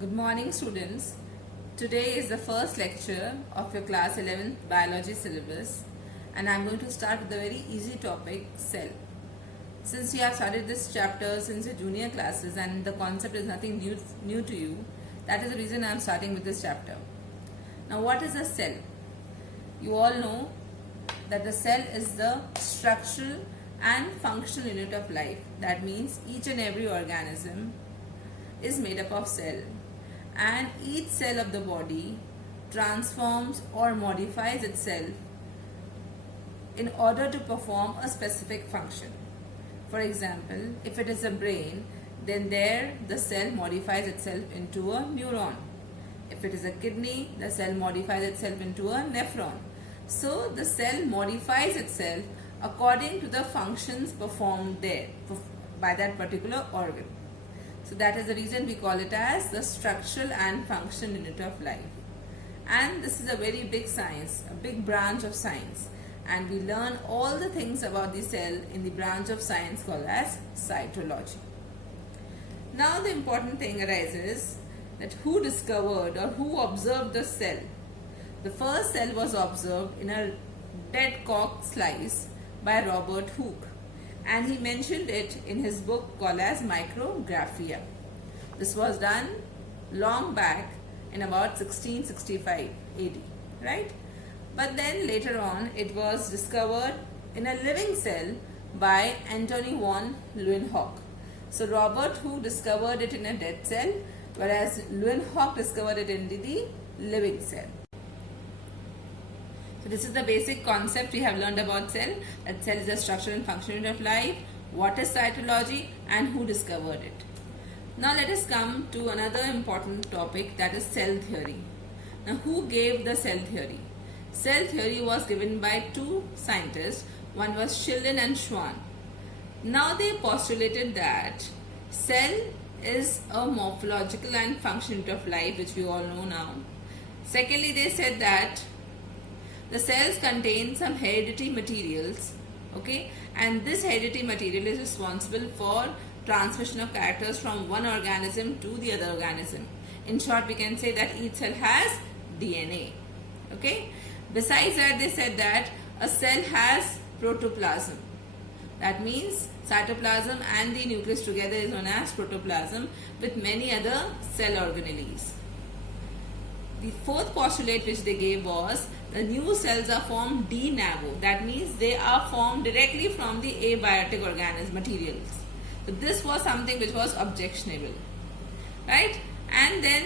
Good morning, students. Today is the first lecture of your class 11th biology syllabus, and I'm going to start with a very easy topic, cell. Since you have studied this chapter since your junior classes and the concept is nothing new to you, that is the reason I'm starting with this chapter. Now, what is a cell? You all know that the cell is the structural and functional unit of life. That means each and every organism is made up of cell, and each cell of the body transforms or modifies itself in order to perform a specific function. For example, if it is a brain, then there the cell modifies itself into a neuron. If it is a kidney, the cell modifies itself into a nephron. So the cell modifies itself according to the functions performed there by that particular organ. So that is the reason we call it as the structural and functional unit of life. And this is a very big science, a big branch of science. And we learn all the things about the cell in the branch of science called as cytology. Now the important thing arises that who discovered or who observed the cell. The first cell was observed in a dead cork slice by Robert Hooke, and he mentioned it in his book called as Micrographia. This was done long back in about 1665 AD, right? But then later on it was discovered in a living cell by Antony von Leeuwenhoek. So Robert Hooke discovered it in a dead cell, whereas Leeuwenhoek discovered it in the living cell. So this is the basic concept we have learned about cell. That cell is the structural and functional unit of life. What is cytology and who discovered it? Now let us come to another important topic, that is cell theory. Now who gave the cell theory? Cell theory was given by two scientists. One was Schilden and Schwann. Now they postulated that cell is a morphological and functional unit of life, which we all know now. Secondly, they said that the cells contain some hereditary materials, okay, and this hereditary material is responsible for transmission of characters from one organism to the other organism. In short, we can say that each cell has DNA, okay. Besides that, they said that a cell has protoplasm. That means cytoplasm and the nucleus together is known as protoplasm, with many other cell organelles. The fourth postulate which they gave was the new cells are formed de novo. That means they are formed directly from the abiotic organism materials. So this was something which was objectionable, right? And then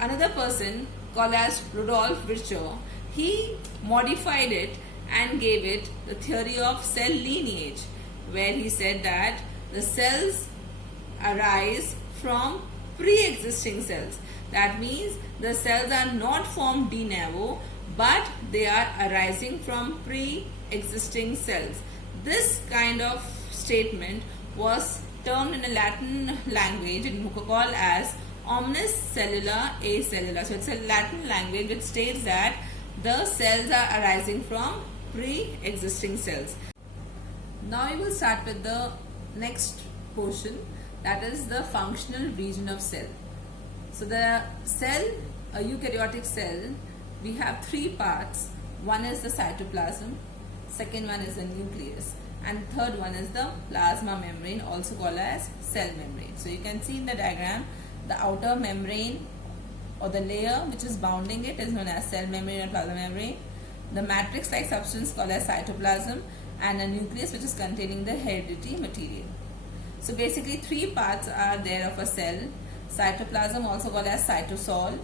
another person called as Rudolf Virchow, he modified it and gave it the theory of cell lineage, where he said that the cells arise from pre-existing cells. That means the cells are not formed de novo, but they are arising from pre-existing cells. This kind of statement was termed in a Latin language in Hooke as omnis cellula acellula. So it's a Latin language which states that the cells are arising from pre-existing cells. Now we will start with the next portion, that is the functional region of cell. So the cell, a eukaryotic cell, we have three parts. One is the cytoplasm, second one is the nucleus, and third one is the plasma membrane, also called as cell membrane. So you can see in the diagram, the outer membrane or the layer which is bounding it is known as cell membrane and plasma membrane. The matrix-like substance called as cytoplasm, and a nucleus which is containing the hereditary material. So basically three parts are there of a cell. Cytoplasm, also called as cytosol,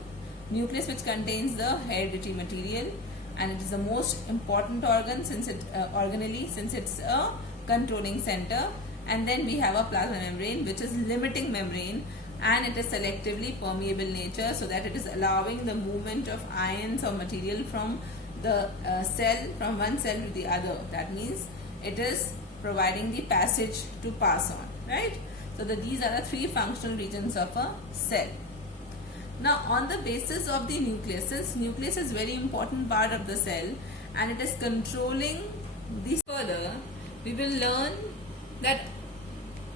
nucleus which contains the hereditary material, and it is the most important organ since organelle, since it's a controlling center. And then we have a plasma membrane which is limiting membrane, and it is selectively permeable nature, so that it is allowing the movement of ions or material from the cell, from one cell to the other. That means it is providing the passage to pass on, right? So these are the three functional regions of a cell. Now on the basis of the nucleus is very important part of the cell, and it is controlling the further, we will learn that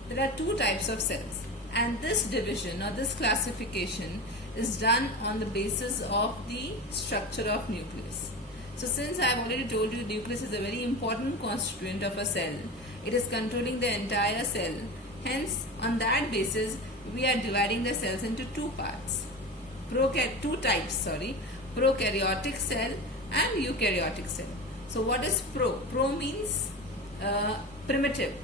there are two types of cells, And this division or this classification is done on the basis of the structure of nucleus. So since I have already told you nucleus is a very important constituent of a cell, it is controlling the entire cell. Hence, on that basis, we are dividing the cells into two parts. Two types, prokaryotic cell and eukaryotic cell. So what is pro? Pro means primitive,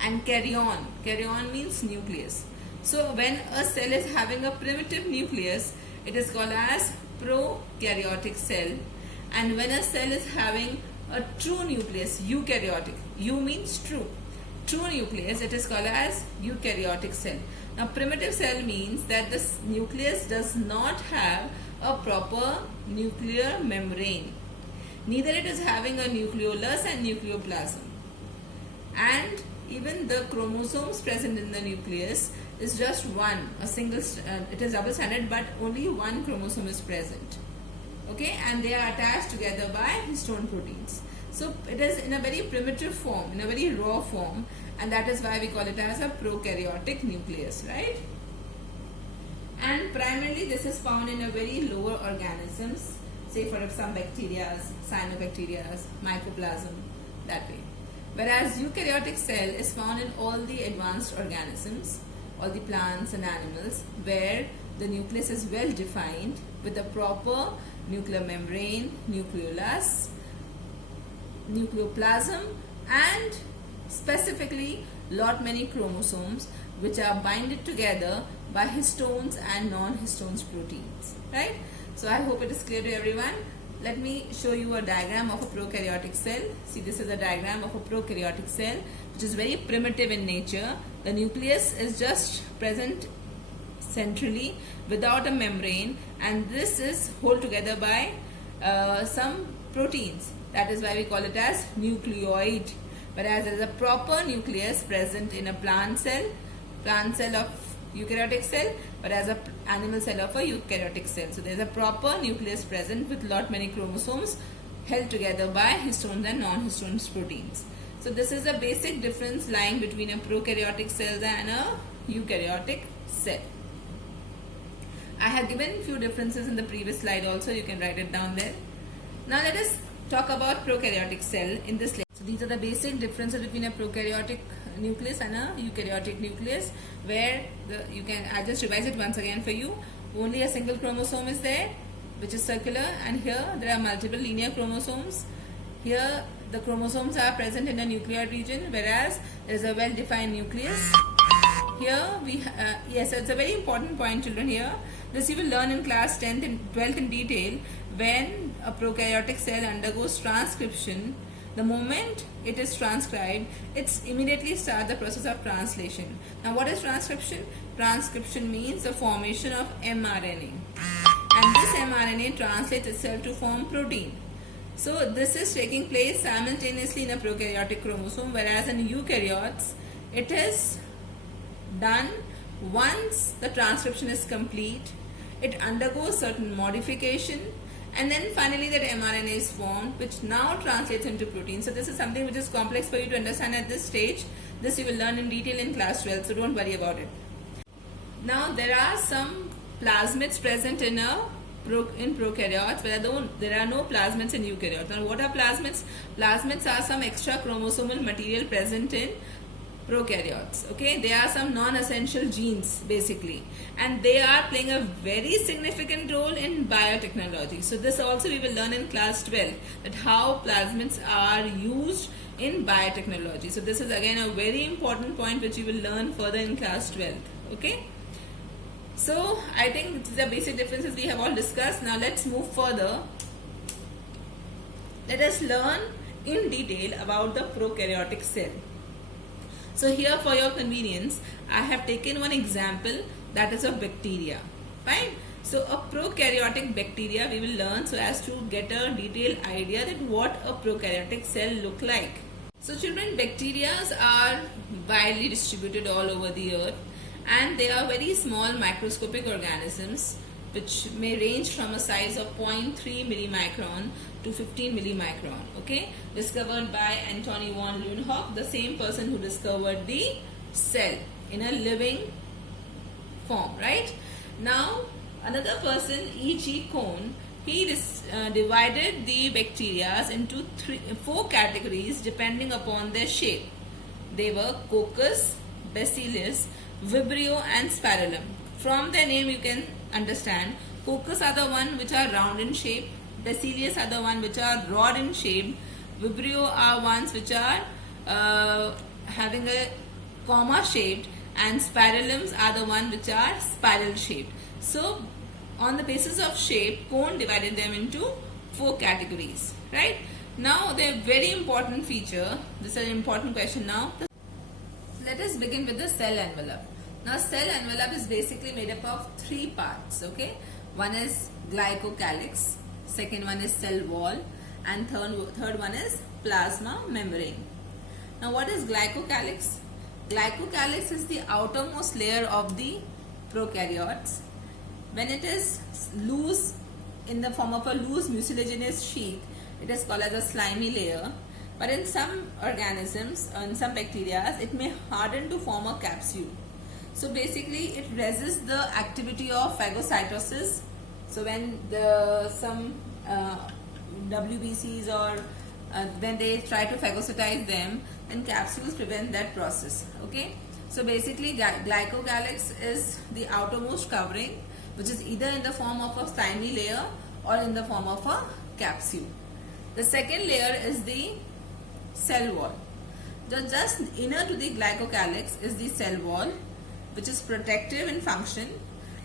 and karyon means nucleus. So when a cell is having a primitive nucleus, it is called as prokaryotic cell. And when a cell is having a true nucleus, eukaryotic, U means true nucleus, it is called as eukaryotic cell. Now primitive cell means that this nucleus does not have a proper nuclear membrane. Neither it is having a nucleolus and nucleoplasm. And even the chromosomes present in the nucleus is just one, a single, it is double-stranded, but only one chromosome is present. Okay, and they are attached together by histone proteins. So it is in a very primitive form, in a very raw form, and that is why we call it as a prokaryotic nucleus, right? And primarily this is found in a very lower organisms, say for some bacteria, cyanobacteria, mycoplasm, that way. Whereas eukaryotic cell is found in all the advanced organisms, all the plants and animals, where the nucleus is well defined with a proper nuclear membrane, nucleolus, nucleoplasm, and specifically many chromosomes which are binded together by histones and non-histones proteins, right? So I hope it is clear to everyone. Let me show you a diagram of a prokaryotic cell. See, this is a diagram of a prokaryotic cell which is very primitive in nature. The nucleus is just present centrally without a membrane, and this is held together by some proteins. That is why we call it as nucleoid. Whereas there is a proper nucleus present in a plant cell of eukaryotic cell, whereas an animal cell of a eukaryotic cell. So there is a proper nucleus present with many chromosomes held together by histones and non-histones proteins. So this is the basic difference lying between a prokaryotic cell and a eukaryotic cell. I have given few differences in the previous slide also, you can write it down there. Now let us talk about prokaryotic cell in this lecture. So these are the basic differences between a prokaryotic nucleus and a eukaryotic nucleus, where I'll just revise it once again for you. Only a single chromosome is there, which is circular, and here there are multiple linear chromosomes. Here the chromosomes are present in the nuclear region, whereas there is a well-defined nucleus. Here yes, it's a very important point, children. Here this you will learn in class 10th and 12th in detail. When a prokaryotic cell undergoes transcription, the moment it is transcribed, it immediately starts the process of translation. Now what is transcription? Transcription means the formation of mRNA, and this mRNA translates itself to form protein. So this is taking place simultaneously in a prokaryotic chromosome, whereas in eukaryotes it is done once the transcription is complete. It undergoes certain modification, and then finally that mRNA is formed, which now translates into protein. So this is something which is complex for you to understand at this stage. This you will learn in detail in class 12, so don't worry about it. Now there are some plasmids present in prokaryotes, but there are no plasmids in eukaryotes. Now what are plasmids? Plasmids are some extra chromosomal material present in prokaryotes. Okay, they are some non-essential genes basically, and they are playing a very significant role in biotechnology. So this also we will learn in class 12, that how plasmids are used in biotechnology. So this is again a very important point which you will learn further in class 12. Okay, so I think these are basic differences we have all discussed. Now let's move further. Let us learn in detail about the prokaryotic cell. So here for your convenience, I have taken one example, that is of bacteria. Fine. So a prokaryotic bacteria we will learn so as to get a detailed idea that what a prokaryotic cell look like. So children, bacteria are widely distributed all over the earth, and they are very small microscopic organisms which may range from a size of 0.3 millimicron to 15 millimicron. Okay, discovered by Antony von Leeuwenhoek, the same person who discovered the cell in a living form, right? Now, another person, E.G. Cohn, he divided the bacteria into four categories depending upon their shape. They were Coccus, Bacillus, Vibrio and Spirillum. From their name you can understand, Coccus are the one which are round in shape, Bacillus are the one which are rod in shape, Vibrio are ones which are having a comma shaped, and Spirillums are the one which are spiral shaped. So on the basis of shape, Cohn divided them into four categories, right? Now the very important feature, this is an important question now. Let us begin with the cell envelope. Now cell envelope is basically made up of three parts, okay? One is glycocalyx, second one is cell wall, and third one is plasma membrane. Now what is glycocalyx? Glycocalyx is the outermost layer of the prokaryotes. When it is loose in the form of a loose mucilaginous sheath, it is called as a slimy layer. But in some organisms, in some bacteria, it may harden to form a capsule. So basically, it resists the activity of phagocytosis. So when some WBCs or when they try to phagocytize them, then capsules prevent that process. Okay. So basically, glycocalyx is the outermost covering, which is either in the form of a slimy layer or in the form of a capsule. The second layer is the cell wall. Just inner to the glycocalyx is the cell wall, which is protective in function,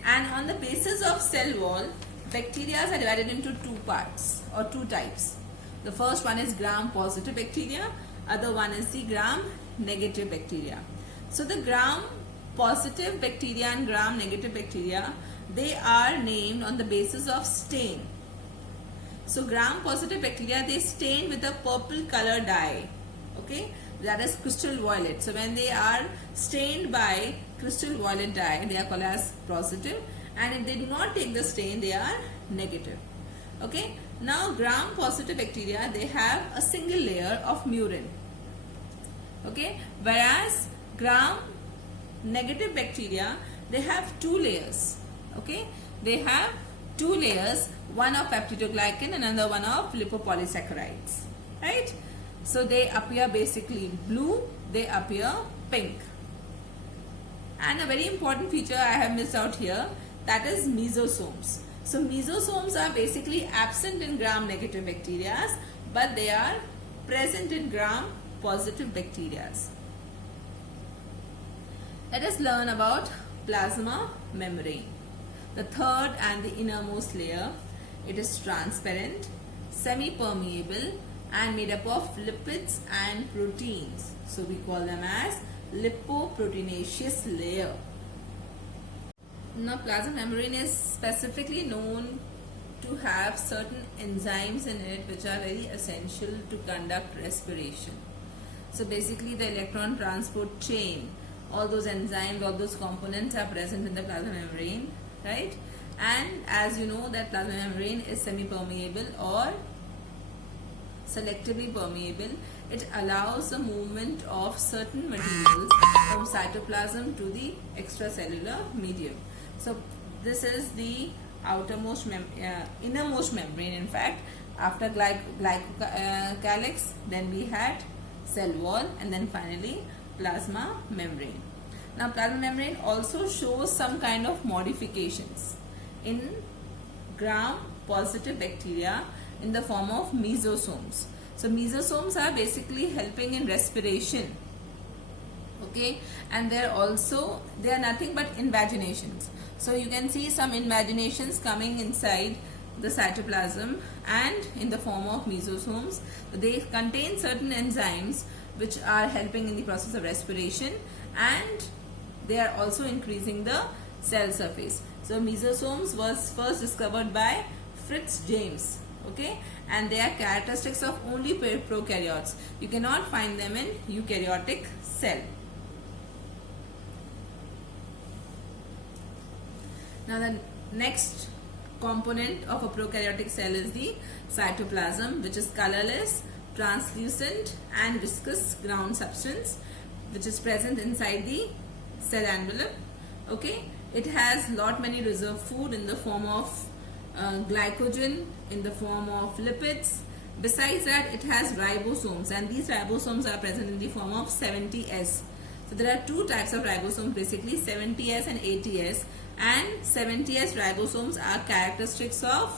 and on the basis of cell wall, bacteria are divided into two parts or two types. The first one is gram-positive bacteria, other one is the gram-negative bacteria. So the gram-positive bacteria and gram-negative bacteria, they are named on the basis of stain. So gram-positive bacteria, they stain with a purple color dye, okay, that is crystal violet. So when they are stained by crystal violet dye, they are called as positive, and if they do not take the stain, they are negative. Okay. Now gram-positive bacteria, they have a single layer of murin. Okay. Whereas gram-negative bacteria, they have two layers. Okay. They have two layers, one of peptidoglycan and another one of lipopolysaccharides. Right. So they appear basically blue, they appear pink. And a very important feature I have missed out here, that is mesosomes. So mesosomes are basically absent in gram-negative bacteria, but they are present in gram-positive bacteria. Let us learn about plasma membrane. The third and the innermost layer, it is transparent, semi-permeable and made up of lipids and proteins. So we call them as lipoproteinaceous layer. Now plasma membrane is specifically known to have certain enzymes in it which are very essential to conduct respiration. So basically the electron transport chain, all those enzymes, all those components are present in the plasma membrane, right? And as you know that plasma membrane is semi-permeable or selectively permeable. It allows the movement of certain materials from cytoplasm to the extracellular medium. So this is the innermost membrane. In fact, after glycocalyx, then we had cell wall, and then finally plasma membrane. Now plasma membrane also shows some kind of modifications in gram-positive bacteria in the form of mesosomes. So mesosomes are basically helping in respiration. Okay, and they are nothing but invaginations. So you can see some invaginations coming inside the cytoplasm and in the form of mesosomes. They contain certain enzymes which are helping in the process of respiration, and they are also increasing the cell surface. So mesosomes was first discovered by Fritz James. Okay, and they are characteristics of only prokaryotes. You cannot find them in eukaryotic cell. Now the next component of a prokaryotic cell is the cytoplasm, which is colorless, translucent and viscous ground substance which is present inside the cell envelope. Okay, It has lot many reserve food in the form of glycogen, in the form of lipids. Besides that, it has ribosomes, and these ribosomes are present in the form of 70S. So there are two types of ribosomes basically, 70S and 80S, and 70S ribosomes are characteristics of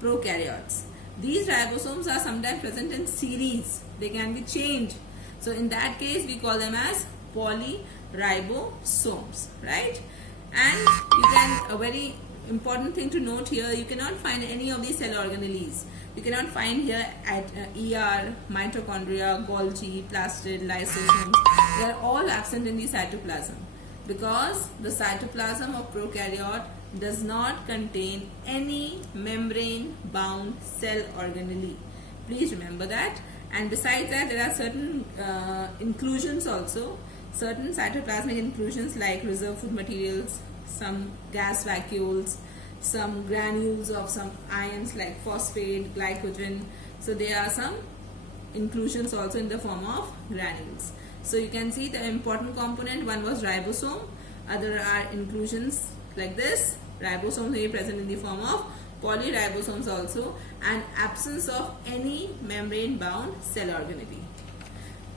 prokaryotes. These ribosomes are sometimes present in series, they can be changed. So in that case we call them as polyribosomes, right? And you can, a very important thing to note here, you cannot find any of these cell organelles. You cannot find here at ER, mitochondria, Golgi, plastid, lysosomes. They are all absent in the cytoplasm because the cytoplasm of prokaryote does not contain any membrane bound cell organelle. Please remember that. And besides that, there are certain inclusions also, certain cytoplasmic inclusions like reserve food materials, some gas vacuoles, some granules of some ions like phosphate, glycogen. So there are some inclusions also in the form of granules. So you can see the important component, one was ribosome, other are inclusions like this. Ribosomes may be present in the form of polyribosomes also, and absence of any membrane bound cell organelle.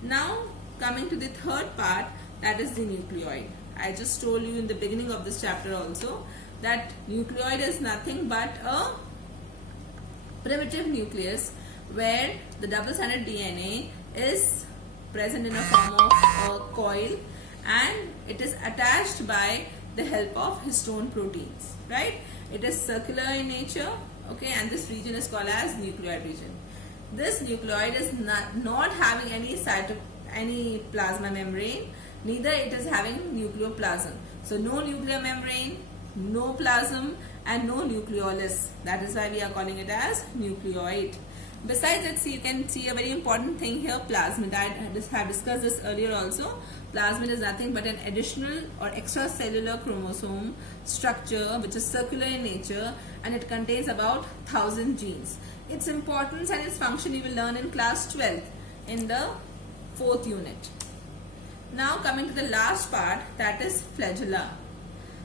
Now coming to the third part, that is the nucleoid. I just told you in the beginning of this chapter also that nucleoid is nothing but a primitive nucleus where the double-stranded DNA is present in a form of a coil, and it is attached by the help of histone proteins, right? It is circular in nature, okay, and this region is called as nucleoid region. This nucleoid is not having any plasma membrane, neither it is having nucleoplasm. So no nuclear membrane, no plasm, and no nucleolus. That is why we are calling it as nucleoid. Besides that, see, you can see a very important thing here, plasmid. I have discussed this earlier also. Plasmid is nothing but an additional or extracellular chromosome structure which is circular in nature, and it contains about 1000 genes. Its importance and its function you will learn in class 12th in the 4th unit. Now coming to the last part, that is flagella.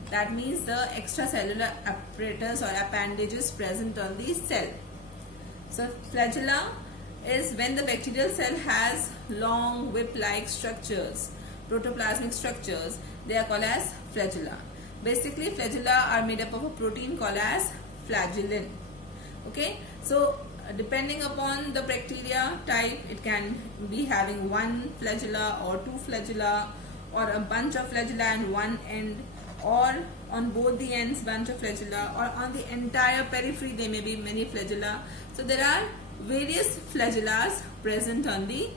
That means the extracellular apparatus or appendages present on the cell. So flagella is when the bacterial cell has long whip-like structures, protoplasmic structures. They are called as flagella. Basically, flagella are made up of a protein called as flagellin. Okay, so depending upon the bacteria type, it can be having one flagella or two flagella, or a bunch of flagella and one end, or on both the ends bunch of flagella, or on the entire periphery there may be many flagella. So there are various flagellas present on the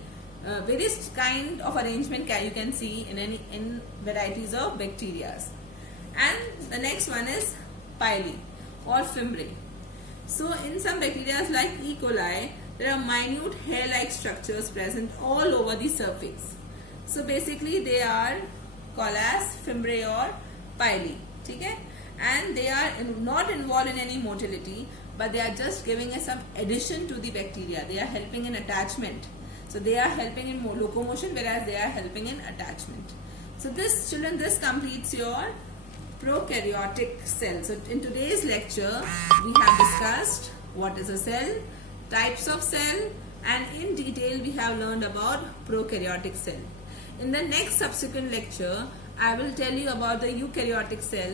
various kind of arrangement you can see in varieties of bacteria. And the next one is pili or fimbriae. So in some bacteria like E. coli, there are minute hair-like structures present all over the surface. So basically they are called as fimbriae or pili. Okay? And they are not involved in any motility, but they are just giving us some addition to the bacteria. They are helping in attachment. So they are helping in locomotion, whereas they are helping in attachment. So this, children, this completes your prokaryotic cell. So in today's lecture, we have discussed what is a cell, types of cell, and in detail we have learned about prokaryotic cell. In the next subsequent lecture, I will tell you about the eukaryotic cell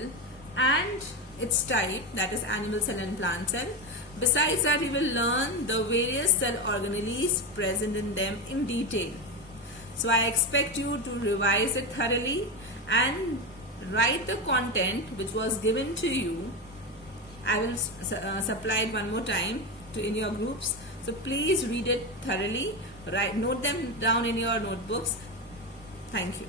and its type, that is animal cell and plant cell. Besides that, we will learn the various cell organelles present in them in detail. So I expect you to revise it thoroughly and write the content which was given to you. I will supply it one more time in your groups. So please read it thoroughly. Note them down in your notebooks. Thank you.